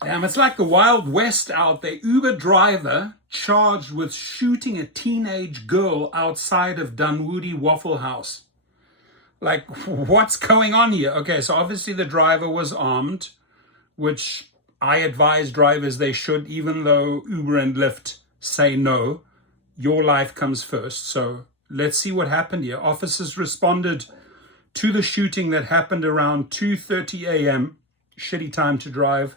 Damn, it's like the Wild West out there. Uber driver charged with shooting a teenage girl outside of Dunwoody Waffle House. Like, what's going on here? Okay, so obviously the driver was armed, which I advise drivers they should, even though Uber and Lyft say no. Your life comes first. So let's see what happened here. Officers responded to the shooting that happened around 2:30 a.m. Shitty time to drive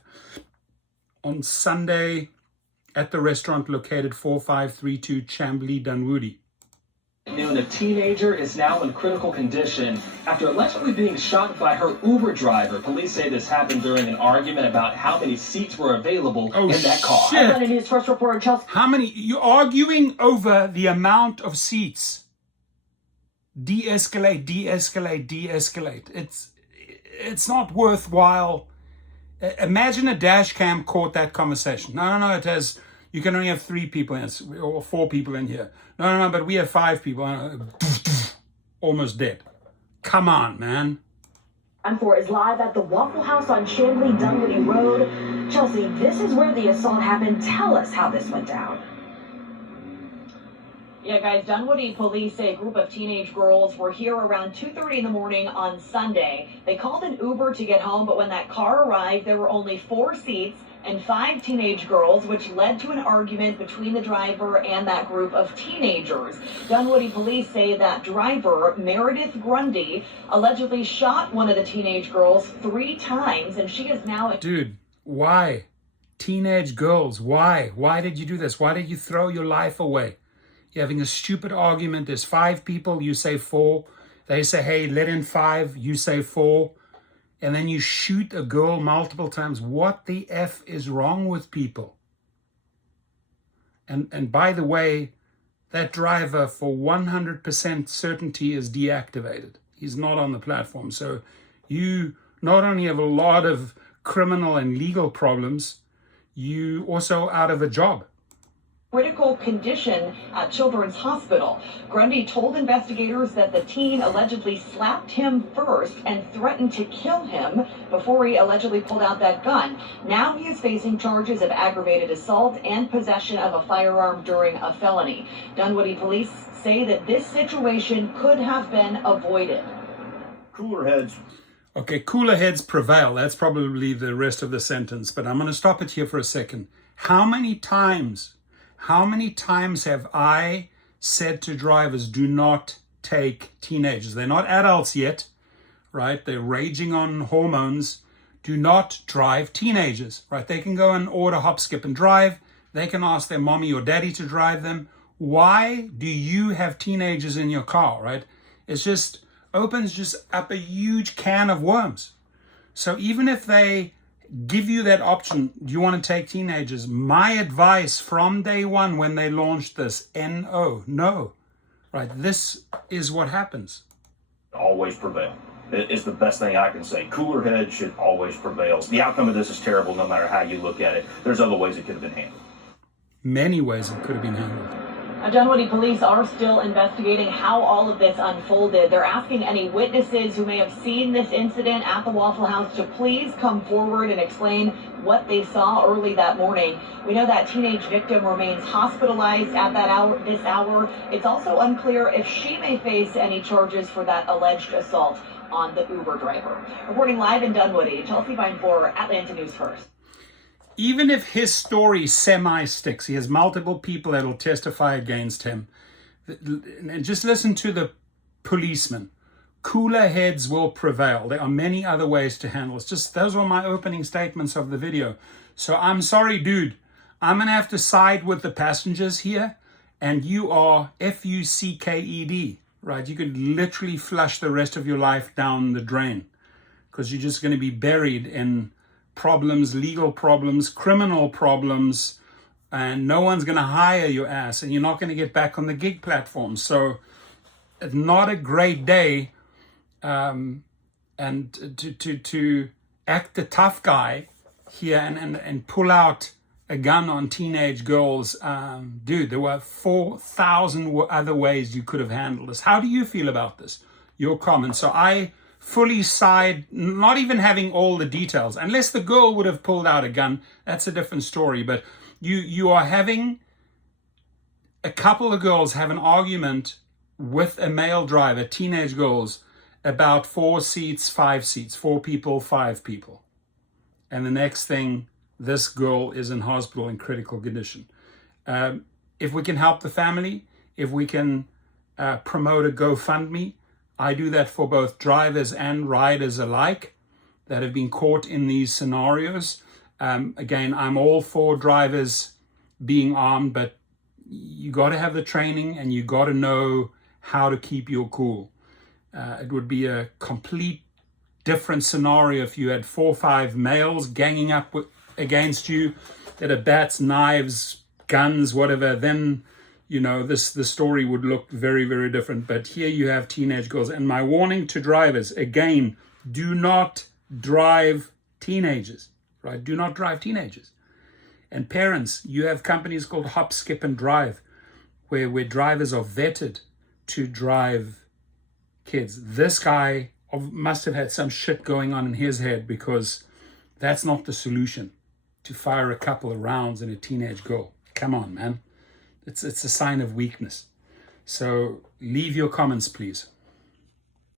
on Sunday at the restaurant located 4532 Chambly, Dunwoody. A teenager is now in critical condition after allegedly being shot by her Uber driver. Police say this happened during an argument about how many seats were available in that car. Shit. News first reporter Chelsea. How many? You're arguing over the amount of seats. De-escalate, de-escalate, de-escalate. It's not worthwhile. Imagine a dash cam caught that conversation. No, it has, you can only have 3 people in, or 4 people in here. No, but we have 5 people. Almost dead. Come on, man. I'm for is live at the Waffle House on Chambly, Dunwoody Road. Chelsea, this is where the assault happened. Tell us how this went down. Yeah, guys, Dunwoody police say a group of teenage girls were here around 2:30 in the morning on Sunday. They called an Uber to get home, but when that car arrived, there were only 4 seats and 5 teenage girls, which led to an argument between the driver and that group of teenagers. Dunwoody police say that driver, Meredith Grundy, allegedly shot one of the teenage girls 3 times, and she is now... Dude, why? Teenage girls, why? Why did you do this? Why did you throw your life away? You're having a stupid argument. There's 5 people, you say 4. They say, hey, let in 5, you say 4. And then you shoot a girl multiple times. What the F is wrong with people? And by the way, that driver for 100% certainty is deactivated. He's not on the platform. So you not only have a lot of criminal and legal problems, you also out of a job. Critical condition at Children's Hospital. Grundy told investigators that the teen allegedly slapped him first and threatened to kill him before he allegedly pulled out that gun. Now he is facing charges of aggravated assault and possession of a firearm during a felony. Dunwoody police say that this situation could have been avoided. Cooler heads. Okay, cooler heads prevail. That's probably the rest of the sentence, but I'm going to stop it here for a second. How many times have I said to drivers, do not take teenagers? They're not adults yet, right? They're raging on hormones. Do not drive teenagers, right? They can go and order hop, skip, and drive. They can ask their mommy or daddy to drive them. Why do you have teenagers in your car, right? It's just opens just up a huge can of worms. So even if they give you that option, do you want to take teenagers? My advice from day one when they launched this, no, right? This is what happens. Always prevail. It is the best thing I can say. Cooler heads should always prevail. The outcome of this is terrible no matter how you look at it. There's other ways it could have been handled. Many ways it could have been handled. Dunwoody police are still investigating how all of this unfolded. They're asking any witnesses who may have seen this incident at the Waffle House to please come forward and explain what they saw early that morning. We know that teenage victim remains hospitalized at this hour. It's also unclear if she may face any charges for that alleged assault on the Uber driver. Reporting live in Dunwoody, Chelsea Vine for Atlanta News First. Even if his story semi-sticks, he has multiple people that will testify against him. And just listen to the policeman. Cooler heads will prevail. There are many other ways to handle it. Just those were my opening statements of the video. So I'm sorry, dude. I'm going to have to side with the passengers here. And you are F-U-C-K-E-D, right? You could literally flush the rest of your life down the drain because you're just going to be buried in problems, legal problems, criminal problems, and no one's going to hire your ass, and you're not going to get back on the gig platform. So not a great day. And to act the tough guy here and pull out a gun on teenage girls, dude, there were 4,000 other ways you could have handled this. How do you feel about this? Your comments. So I fully side, not even having all the details. Unless the girl would have pulled out a gun, that's a different story. But you are having a couple of girls have an argument with a male driver, teenage girls, about 4 seats, 5 seats, 4 people, 5 people. And the next thing, this girl is in hospital in critical condition. If we can help the family, if we can promote a GoFundMe, I do that for both drivers and riders alike that have been caught in these scenarios. Again, I'm all for drivers being armed, but you got to have the training and you got to know how to keep your cool. It would be a complete different scenario if you had 4 or 5 males ganging up against you that have bats, knives, guns, whatever. Then, you know, the story would look very, very different. But here you have teenage girls. And my warning to drivers, again, do not drive teenagers, right? Do not drive teenagers. And parents, you have companies called Hop, Skip, and Drive, where drivers are vetted to drive kids. This guy must have had some shit going on in his head, because that's not the solution, to fire a couple of rounds in a teenage girl. Come on, man. It's a sign of weakness. So leave your comments, please.